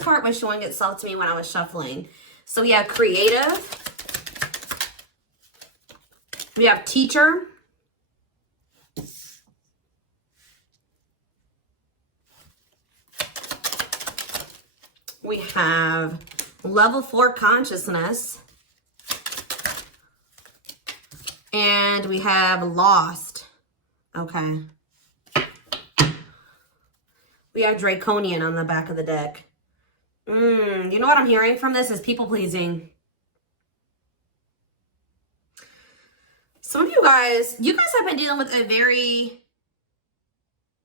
card was showing itself to me when I was shuffling. So we have creative. We have teacher. We have level 4 consciousness. And we have lost. Okay. We have draconian on the back of the deck. You know what I'm hearing from this is people pleasing. Some of you guys have been dealing with a very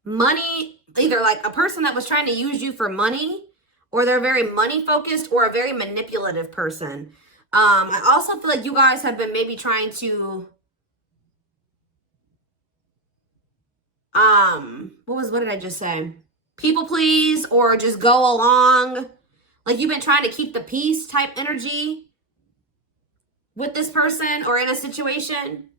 money, either like a person that was trying to use you for money, or they're very money focused, or a very manipulative person. I also feel like you guys have been maybe trying to, what did I just say? People please, or just go along. Like you've been trying to keep the peace type energy with this person or in a situation.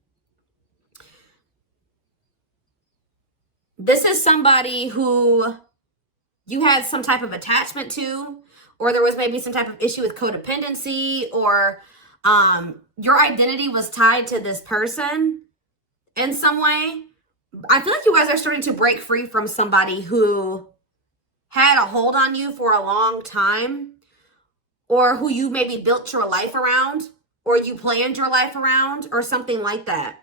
This is somebody who you had some type of attachment to, or there was maybe some type of issue with codependency, or your identity was tied to this person in some way. I feel like you guys are starting to break free from somebody who had a hold on you for a long time, or who you maybe built your life around, or you planned your life around, or something like that.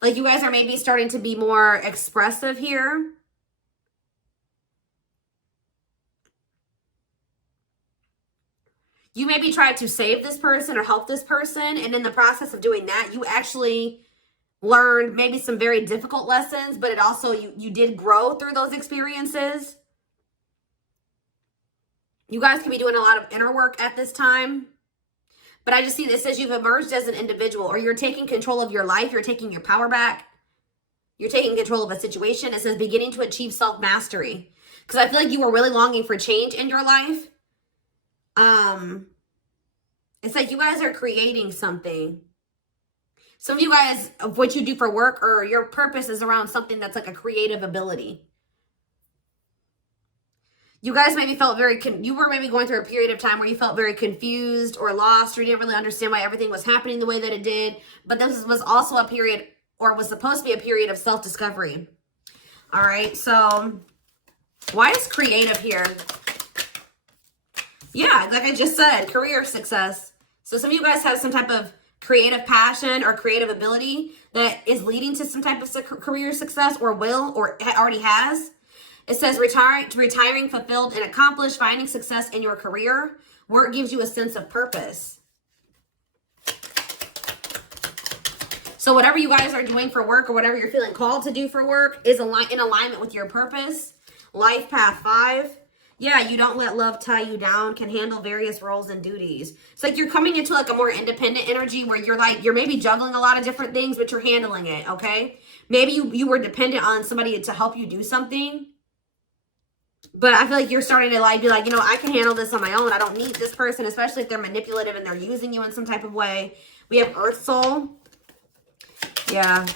Like you guys are maybe starting to be more expressive here. You maybe tried to save this person or help this person, and in the process of doing that, you actually learned maybe some very difficult lessons, but it also, you did grow through those experiences. You guys could be doing a lot of inner work at this time. But I just see this as you've emerged as an individual, or you're taking control of your life. You're taking your power back. You're taking control of a situation. It says beginning to achieve self-mastery. Because I feel like you were really longing for change in your life. It's like you guys are creating something. Some of you guys, of what you do for work or your purpose is around something that's like a creative ability. You guys maybe felt you were maybe going through a period of time where you felt very confused or lost, or you didn't really understand why everything was happening the way that it did. But this was also a period, or was supposed to be a period of self-discovery. All right, so why is creative here? Yeah, like I just said, career success. So some of you guys have some type of creative passion or creative ability that is leading to some type of career success, or will, or already has. It says retiring, fulfilled, and accomplished, finding success in your career. Work gives you a sense of purpose. So whatever you guys are doing for work, or whatever you're feeling called to do for work, is in alignment with your purpose. Life path 5. Yeah, you don't let love tie you down, can handle various roles and duties. It's like you're coming into like a more independent energy where you're maybe juggling a lot of different things, but you're handling it, okay? Maybe you were dependent on somebody to help you do something. But I feel like you're starting to be like, you know, I can handle this on my own. I don't need this person, especially if they're manipulative and they're using you in some type of way. We have Earth Soul. Yeah.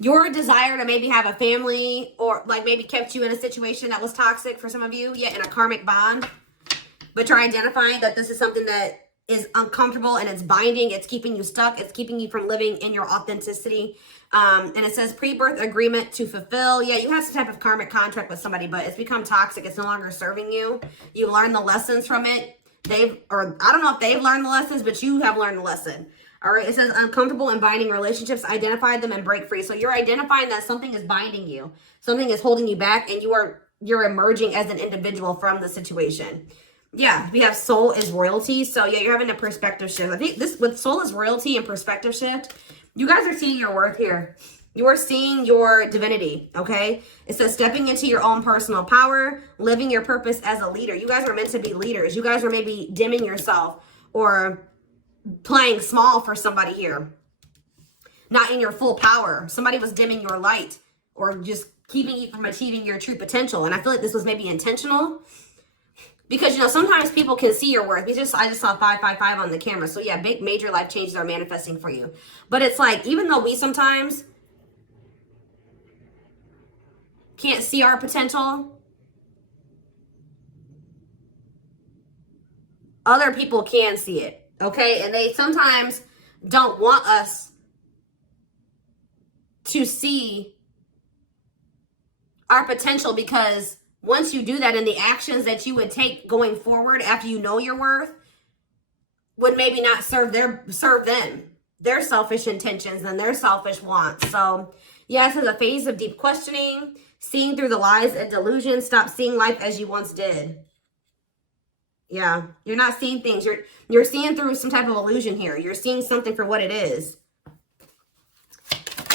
Your desire to maybe have a family, or like maybe kept you in a situation that was toxic for some of you. Yeah, in a karmic bond. But you're identifying that this is something that is uncomfortable and it's binding. It's keeping you stuck. It's keeping you from living in your authenticity. And it says pre-birth agreement to fulfill. Yeah, you have some type of karmic contract with somebody, but it's become toxic. It's no longer serving you. You learned the lessons from it. I don't know if they've learned the lessons, but you have learned the lesson. All right, it says uncomfortable and binding relationships, identify them and break free. So you're identifying that something is binding you. Something is holding you back, and you're emerging as an individual from the situation. Yeah, we have soul is royalty. So yeah, you're having a perspective shift. I think this, with soul is royalty and perspective shift, you guys are seeing your worth here. You are seeing your divinity, okay? It says stepping into your own personal power, living your purpose as a leader. You guys are meant to be leaders. You guys are maybe dimming yourself or playing small for somebody here. Not in your full power. Somebody was dimming your light or just keeping you from achieving your true potential. And I feel like this was maybe intentional. Because, you know, sometimes people can see your worth. I just saw 555 on the camera. So, yeah, big, major life changes are manifesting for you. But it's like, even though we sometimes can't see our potential. Other people can see it, okay? And they sometimes don't want us to see our potential, because once you do that, and the actions that you would take going forward after you know your worth would maybe not serve them, their selfish intentions and their selfish wants. So yeah, this is a phase of deep questioning, seeing through the lies and delusions. Stop seeing life as you once did. Yeah, you're not seeing things. You're seeing through some type of illusion here. You're seeing something for what it is.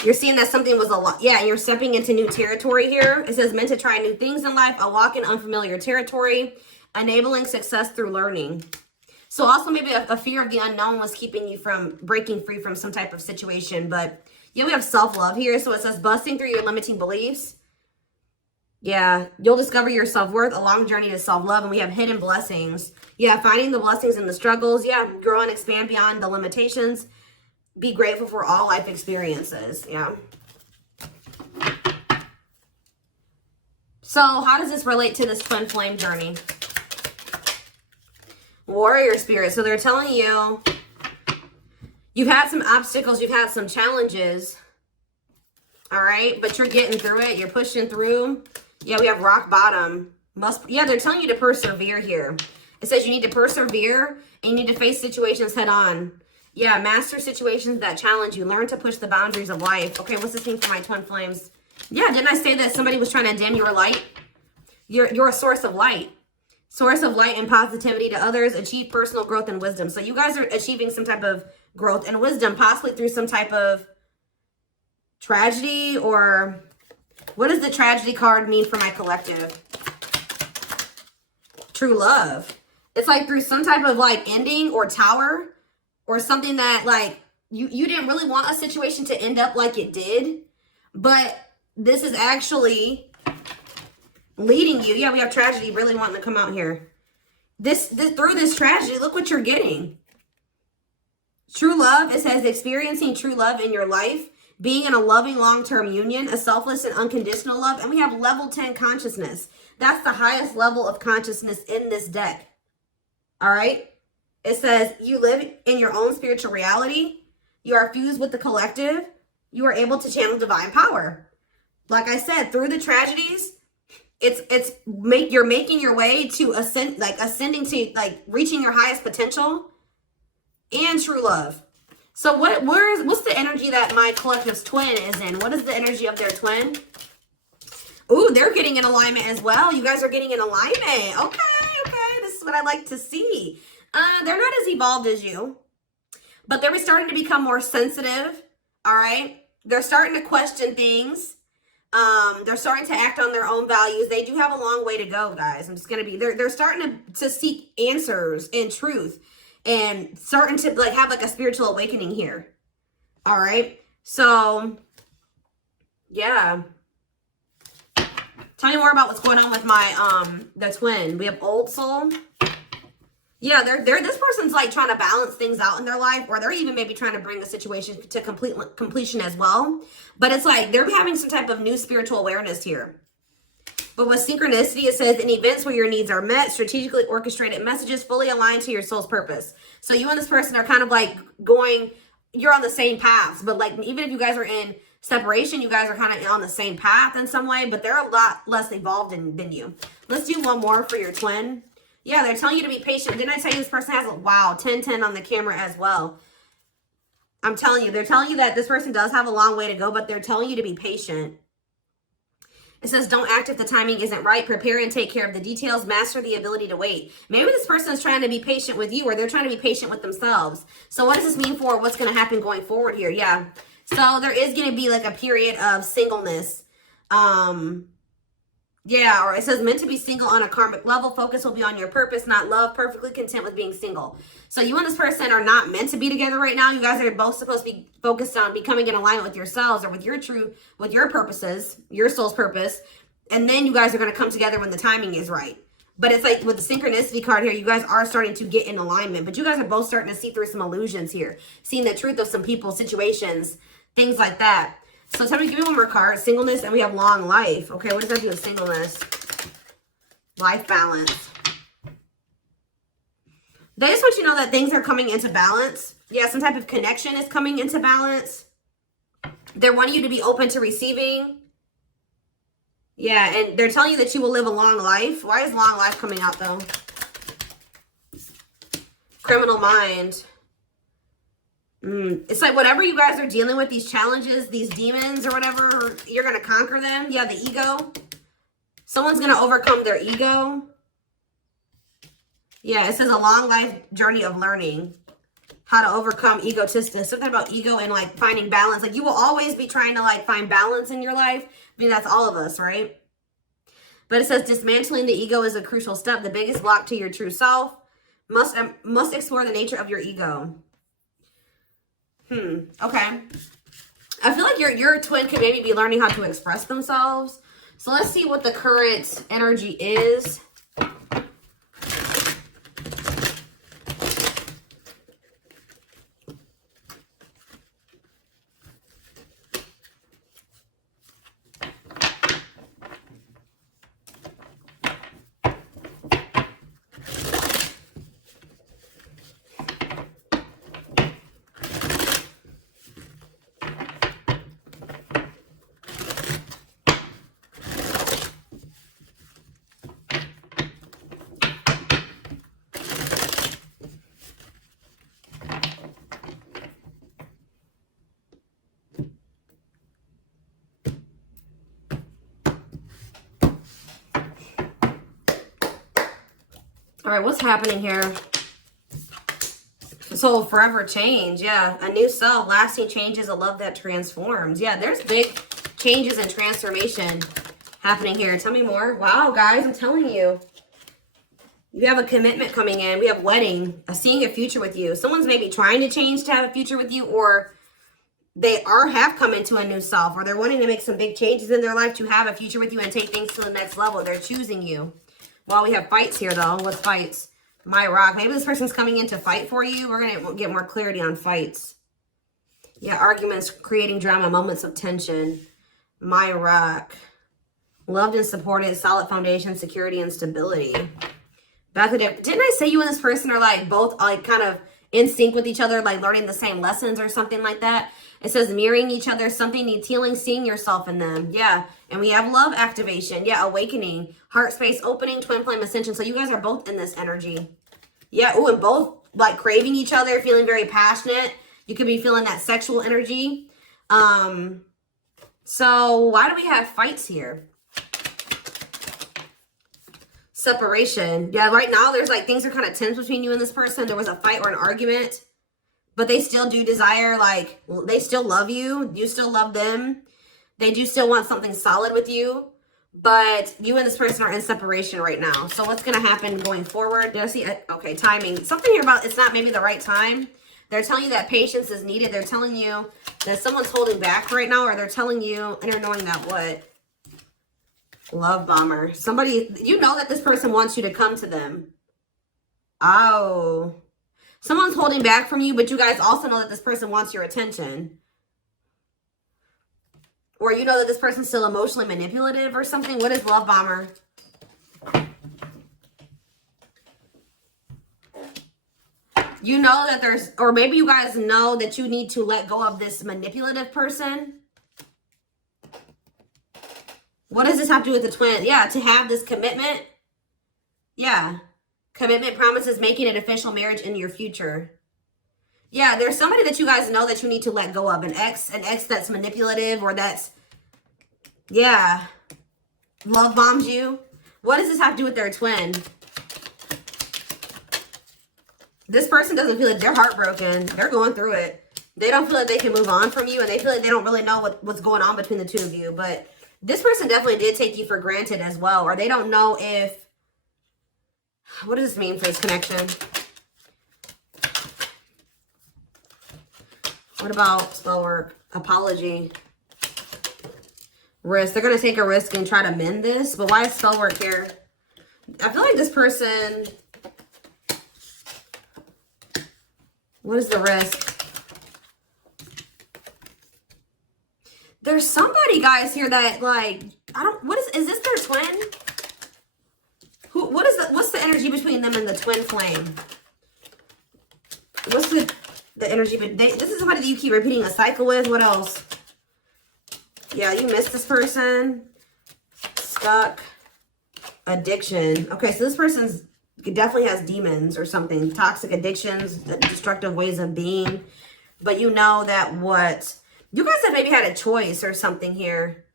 You're seeing that something was a lot. Yeah, you're stepping into new territory here. It says meant to try new things in life, a walk in unfamiliar territory, enabling success through learning. So also maybe a fear of the unknown was keeping you from breaking free from some type of situation. But yeah, we have self-love here. So it says busting through your limiting beliefs. Yeah, you'll discover your self-worth, a long journey to self-love. And we have hidden blessings. Yeah, finding the blessings in the struggles. Yeah, grow and expand beyond the limitations. Be grateful for all life experiences. Yeah. So how does this relate to this twin flame journey? Warrior spirit. So they're telling you you've had some obstacles, you've had some challenges. All right, but you're getting through it. You're pushing through. Yeah, we have rock bottom. Yeah, they're telling you to persevere here. It says you need to persevere and you need to face situations head on. Yeah, master situations that challenge you. Learn to push the boundaries of life. Okay, what's this mean for my twin flames? Yeah, didn't I say that somebody was trying to dim your light? You're a source of light. Source of light and positivity to others. Achieve personal growth and wisdom. So you guys are achieving some type of growth and wisdom, possibly through some type of tragedy. Or what does the tragedy card mean for my collective? True love. It's like through some type of like ending or tower, or something that like you didn't really want a situation to end up like it did, but this is actually leading you. Yeah, we have tragedy really wanting to come out here. This through this tragedy, look what you're getting. True love. It says experiencing true love in your life, being in a loving long-term union, a selfless and unconditional love. And we have level 10 consciousness. That's the highest level of consciousness in this deck. All right. It says you live in your own spiritual reality. You are fused with the collective. You are able to channel divine power. Like I said, through the tragedies, you're making your way to ascending to like reaching your highest potential and true love. So what's the energy that my collective's twin is in? What is the energy of their twin? Ooh, they're getting in alignment as well. You guys are getting in alignment. Okay. This is what I like to see. They're not as evolved as you, but they're starting to become more sensitive. All right. They're starting to question things. They're starting to act on their own values. They do have a long way to go, guys. They're starting to seek answers and truth, and starting to like have like a spiritual awakening here. All right. So yeah. Tell me more about what's going on with my, the twin. We have old soul. Yeah, this person's like trying to balance things out in their life, or they're even maybe trying to bring a situation to completion as well. But it's like they're having some type of new spiritual awareness here. But with synchronicity, it says in events where your needs are met, strategically orchestrated messages fully aligned to your soul's purpose. So you and this person are kind of like you're on the same paths, but like even if you guys are in separation, you guys are kind of on the same path in some way, but they're a lot less evolved than you. Let's do one more for your twin. Yeah, they're telling you to be patient. Didn't I tell you this person has, wow, 10-10 on the camera as well. I'm telling you, they're telling you that this person does have a long way to go, but they're telling you to be patient. It says, don't act if the timing isn't right. Prepare and take care of the details. Master the ability to wait. Maybe this person is trying to be patient with you, or they're trying to be patient with themselves. So what does this mean for what's going to happen going forward here? Yeah. So there is going to be like a period of singleness. Yeah, or it says meant to be single on a karmic level. Focus will be on your purpose, not love. Perfectly content with being single. So you and this person are not meant to be together right now. You guys are both supposed to be focused on becoming in alignment with yourselves, or with your purposes, your soul's purpose. And then you guys are going to come together when the timing is right. But it's like with the synchronicity card here, you guys are starting to get in alignment. But you guys are both starting to see through some illusions here. Seeing the truth of some people, situations, things like that. So tell me, give me one more card. Singleness, and we have long life. Okay, what does that do with singleness? Life balance. They just want you to know that things are coming into balance. Yeah, some type of connection is coming into balance. They're wanting you to be open to receiving. Yeah, and they're telling you that you will live a long life. Why is long life coming out, though? Criminal mind. It's like whatever you guys are dealing with, these challenges, these demons or whatever, you're going to conquer them. Yeah, the ego. Someone's going to overcome their ego. Yeah, it says a long life journey of learning how to overcome egotistic. Something about ego and like finding balance. Like you will always be trying to like find balance in your life. I mean, that's all of us, right? But it says dismantling the ego is a crucial step. The biggest block to your true self. Must explore the nature of your ego. Okay. I feel like your twin could maybe be learning how to express themselves. So let's see what the current energy is. All right, what's happening here? So forever change, yeah. A new self, lasting changes, a love that transforms. Yeah, there's big changes and transformation happening here. Tell me more. Wow, guys, I'm telling you. You have a commitment coming in. We have wedding, seeing a future with you. Someone's maybe trying to change to have a future with you, or they have come into a new self, or they're wanting to make some big changes in their life to have a future with you and take things to the next level. They're choosing you. Well, we have fights here, though. What's fights? My rock. Maybe this person's coming in to fight for you. We're going to get more clarity on fights. Yeah, arguments, creating drama, moments of tension. My rock. Loved and supported, solid foundation, security, and stability. Didn't I say you and this person are like both like kind of in sync with each other, like learning the same lessons or something like that? It says mirroring each other, something needs healing, seeing yourself in them. Yeah. And we have love activation. Yeah. Awakening, heart space opening, twin flame ascension. So you guys are both in this energy. Yeah. Oh, and both like craving each other, feeling very passionate. You could be feeling that sexual energy. So why do we have fights here? Separation. Yeah, right now there's like things are kind of tense between you and this person. There was a fight or an argument, but they still do desire, like they still love you. You still love them. They do still want something solid with you, but you and this person are in separation right now. So what's going to happen going forward? Did I see? Okay, timing. Something here about it's not maybe the right time. They're telling you that patience is needed. They're telling you that someone's holding back right now, or they're telling you, and they're knowing that what? Love bomber. Somebody, you know that this person wants you to come to them. Oh. Someone's holding back from you, but you guys also know that this person wants your attention. Or you know that this person's still emotionally manipulative or something. What is love bomber? You know that there's, or maybe you guys know that you need to let go of this manipulative person. What does this have to do with the twin? Yeah, to have this commitment. Yeah. Commitment promises making it official marriage in your future. Yeah, there's somebody that you guys know that you need to let go of. An ex that's manipulative or that's, yeah, love bombs you. What does this have to do with their twin? This person doesn't feel like they're heartbroken. They're going through it. They don't feel like they can move on from you, and they feel like they don't really know what's going on between the two of you. But this person definitely did take you for granted as well, or they don't know if, what does this mean for this connection? What about spell work? Apology. Risk. They're going to take a risk and try to mend this, but why is spell work here? I feel like this person, what is the risk? There's somebody, guys, here that, like, I don't, what is this their twin? What's the energy between them and the twin flame? What's the energy, but this is somebody that you keep repeating a cycle with. What else? Yeah, you missed this person. Stuck. Addiction. Okay, so this person's definitely has demons or something. Toxic addictions, destructive ways of being. But you know that what... You guys have maybe had a choice or something here.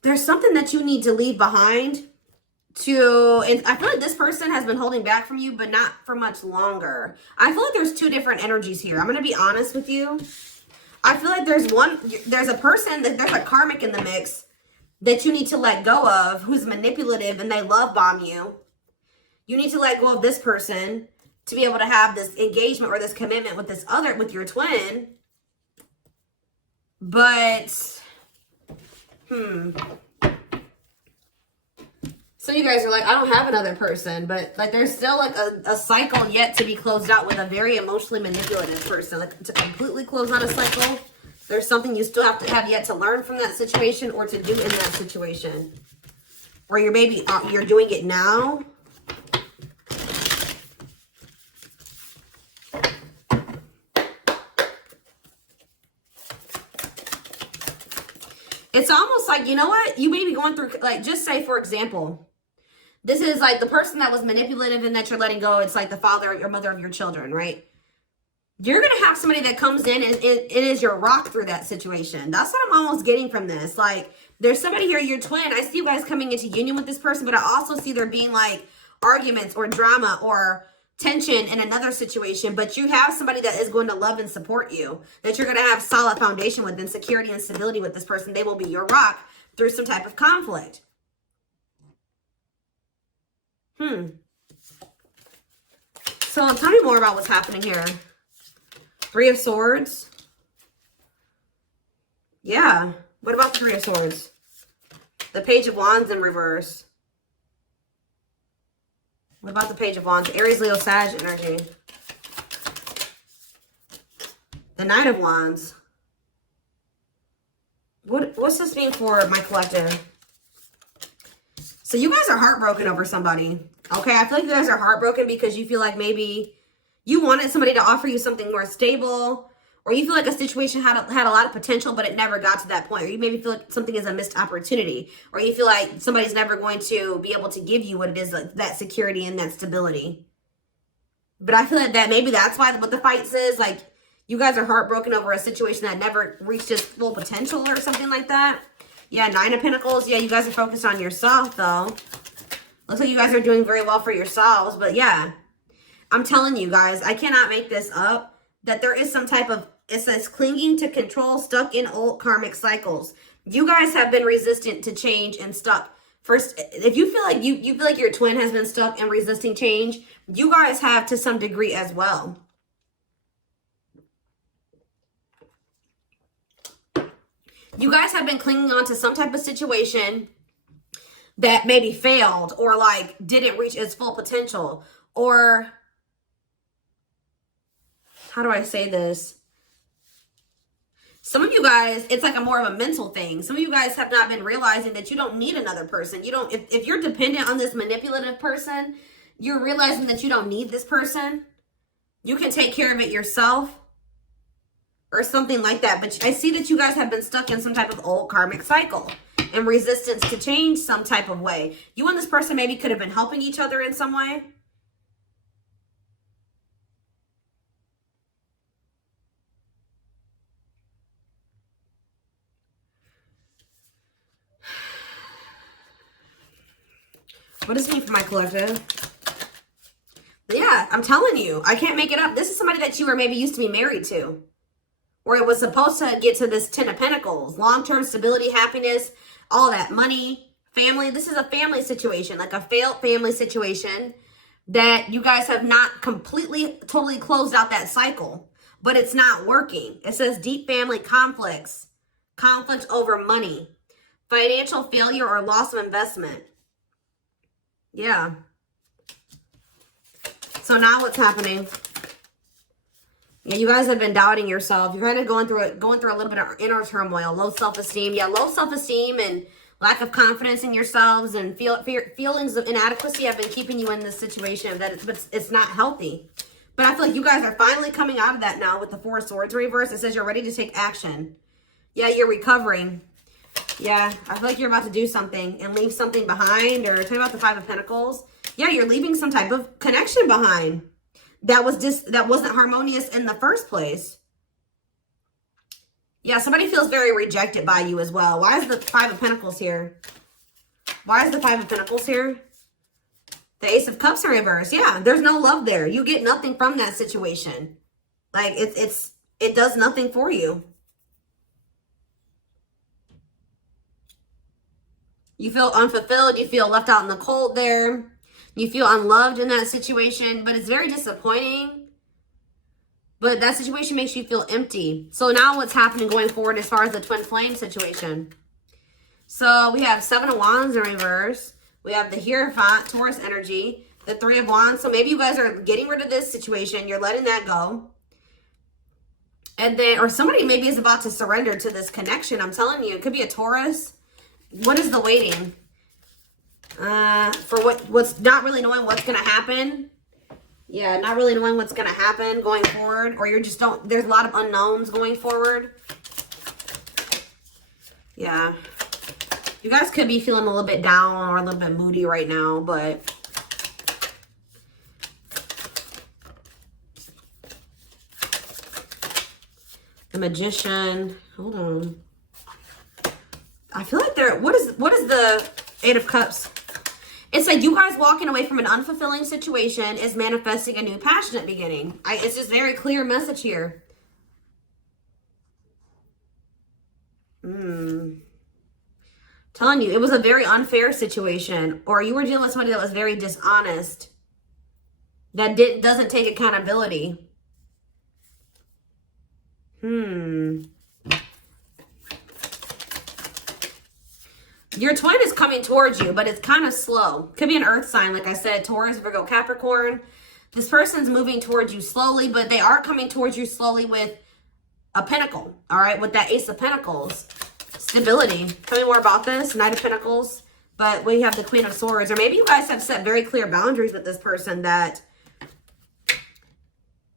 There's something that you need to leave behind to... And I feel like this person has been holding back from you, but not for much longer. I feel like there's two different energies here. I'm going to be honest with you. I feel like there's a person, there's a karmic in the mix that you need to let go of who's manipulative and they love bomb you. You need to let go of this person to be able to have this engagement or this commitment with with your twin. But, some of you guys are like, I don't have another person, but like there's still like a cycle yet to be closed out with a very emotionally manipulative person. Like to completely close out a cycle, there's something you still have to have yet to learn from that situation or to do in that situation. Or you're doing it now. It's almost like, you know what? You may be going through, like, just say, for example, this is like the person that was manipulative and that you're letting go. It's like the father or mother of your children, right? You're going to have somebody that comes in and it is your rock through that situation. That's what I'm almost getting from this. Like, there's somebody here, your twin. I see you guys coming into union with this person, but I also see there being like arguments or drama or tension in another situation, but you have somebody that is going to love and support you, that you're going to have solid foundation with, and security and stability with this person. They will be your rock through some type of conflict. So tell me more about what's happening here. Three of Swords. Yeah. What about the Three of Swords? The Page of Wands in reverse. What about the Page of Wands? Aries, Leo, Sag energy. The Knight of Wands. What's this mean for my collective? So you guys are heartbroken over somebody. Okay, I feel like you guys are heartbroken because you feel like maybe you wanted somebody to offer you something more stable, or you feel like a situation had a lot of potential, but it never got to that point. Or you maybe feel like something is a missed opportunity, or you feel like somebody's never going to be able to give you what it is, like that security and that stability. But I feel like that maybe that's why what the fight says, like you guys are heartbroken over a situation that never reached its full potential or something like that. Yeah, Nine of Pentacles. Yeah, you guys are focused on yourself though. Looks like you guys are doing very well for yourselves, but yeah. I'm telling you guys, I cannot make this up, that there is some type of, it says clinging to control, stuck in old karmic cycles. You guys have been resistant to change and stuck. First, if you feel like you feel like your twin has been stuck and resisting change, you guys have to some degree as well. You guys have been clinging on to some type of situation that maybe failed or like didn't reach its full potential, or how do I say this? Some of you guys, it's like a more of a mental thing. Some of you guys have not been realizing that you don't need another person. You don't, if you're dependent on this manipulative person, you're realizing that you don't need this person. You can take care of it yourself or something like that. But I see that you guys have been stuck in some type of old karmic cycle and resistance to change some type of way. You and this person maybe could have been helping each other in some way. What does it mean for my collective? Yeah, I'm telling you, I can't make it up. This is somebody that you were maybe used to be married to, or it was supposed to get to this 10 of Pentacles, long-term stability, happiness, all that money, family. This is a family situation, like a failed family situation that you guys have not completely, totally closed out that cycle, but it's not working. It says deep family conflicts, conflict over money, financial failure or loss of investment. Yeah. So now what's happening? Yeah, you guys have been doubting yourself. You're kind of going through a little bit of inner turmoil, low self-esteem. Yeah, low self-esteem and lack of confidence in yourselves and feelings of inadequacy have been keeping you in this situation that it's not healthy. But I feel like you guys are finally coming out of that now with the Four of Swords reverse. It says you're ready to take action. Yeah, you're recovering. Yeah, I feel like you're about to do something and leave something behind. Or tell me about the Five of Pentacles. Yeah, you're leaving some type of connection behind that wasn't harmonious in the first place. Yeah, somebody feels very rejected by you as well. Why is the Five of Pentacles here? Why is the Five of Pentacles here? The Ace of Cups in reverse. Yeah, there's no love there. You get nothing from that situation. Like, it does nothing for you. You feel unfulfilled. You feel left out in the cold there. You feel unloved in that situation, but it's very disappointing. But that situation makes you feel empty. So now what's happening going forward as far as the twin flame situation? So we have Seven of Wands in reverse. We have the Hierophant, Taurus energy, the Three of Wands. So maybe you guys are getting rid of this situation. You're letting that go. And then, or somebody maybe is about to surrender to this connection. I'm telling you, it could be a Taurus. What is the waiting? For what's not really knowing what's going to happen. Yeah, not really knowing what's going to happen going forward. Or you're just there's a lot of unknowns going forward. Yeah. You guys could be feeling a little bit down or a little bit moody right now, but the Magician. Hold on. I feel like what is the Eight of Cups? It's like you guys walking away from an unfulfilling situation is manifesting a new passionate beginning. It's just very clear message here. Telling you, it was a very unfair situation, or you were dealing with somebody that was very dishonest, that doesn't take accountability. Your twin is coming towards you, but it's kind of slow. Could be an earth sign, like I said, Taurus, Virgo, Capricorn. This person's moving towards you slowly, but they are coming towards you slowly with a pentacle, all right? With that Ace of Pentacles. Stability. Tell me more about this. Knight of Pentacles. But we have the Queen of Swords. Or maybe you guys have set very clear boundaries with this person that,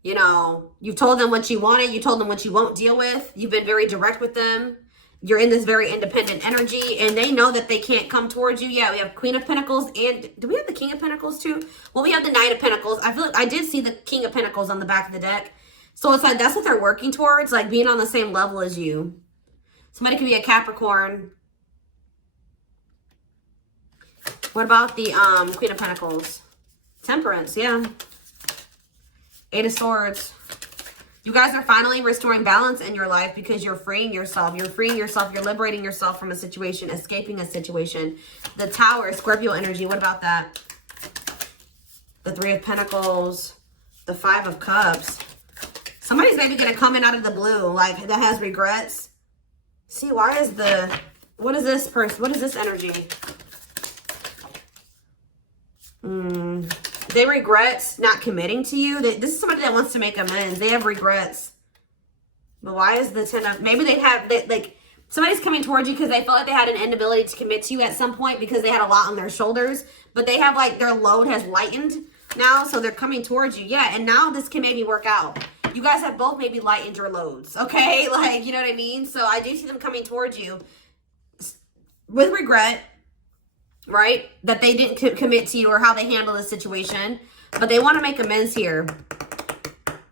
you know, you've told them what you wanted. You told them what you won't deal with. You've been very direct with them. You're in this very independent energy, and they know that they can't come towards you. Yeah, we have Queen of Pentacles, and do we have the King of Pentacles too? Well, we have the Knight of Pentacles. I feel like I did see the King of Pentacles on the back of the deck. So it's like that's what they're working towards, like being on the same level as you. Somebody could be a Capricorn. What about the Queen of Pentacles? Temperance, yeah. Eight of Swords. You guys are finally restoring balance in your life because you're freeing yourself. You're freeing yourself. You're liberating yourself from a situation, escaping a situation. The Tower, Scorpio energy. What about that? The Three of Pentacles. The Five of Cups. Somebody's maybe going to come in out of the blue, like that has regrets. See, what is this person? What is this energy? They regret not committing to you. This is somebody that wants to make amends. They have regrets. But why is the Ten of... Maybe like, somebody's coming towards you because they felt like they had an inability to commit to you at some point because they had a lot on their shoulders. But they have, like, their load has lightened now, so they're coming towards you. Yeah, and now this can maybe work out. You guys have both maybe lightened your loads, okay? Like, you know what I mean? So I do see them coming towards you with regret. Right? That they didn't commit to you or how they handle the situation. But they want to make amends here.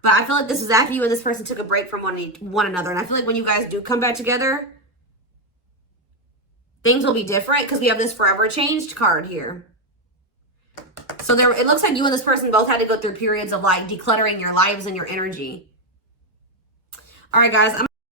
But I feel like this is after you and this person took a break from one another. And I feel like when you guys do come back together, things will be different because we have this forever changed card here. So it looks like you and this person both had to go through periods of like decluttering your lives and your energy. All right, guys.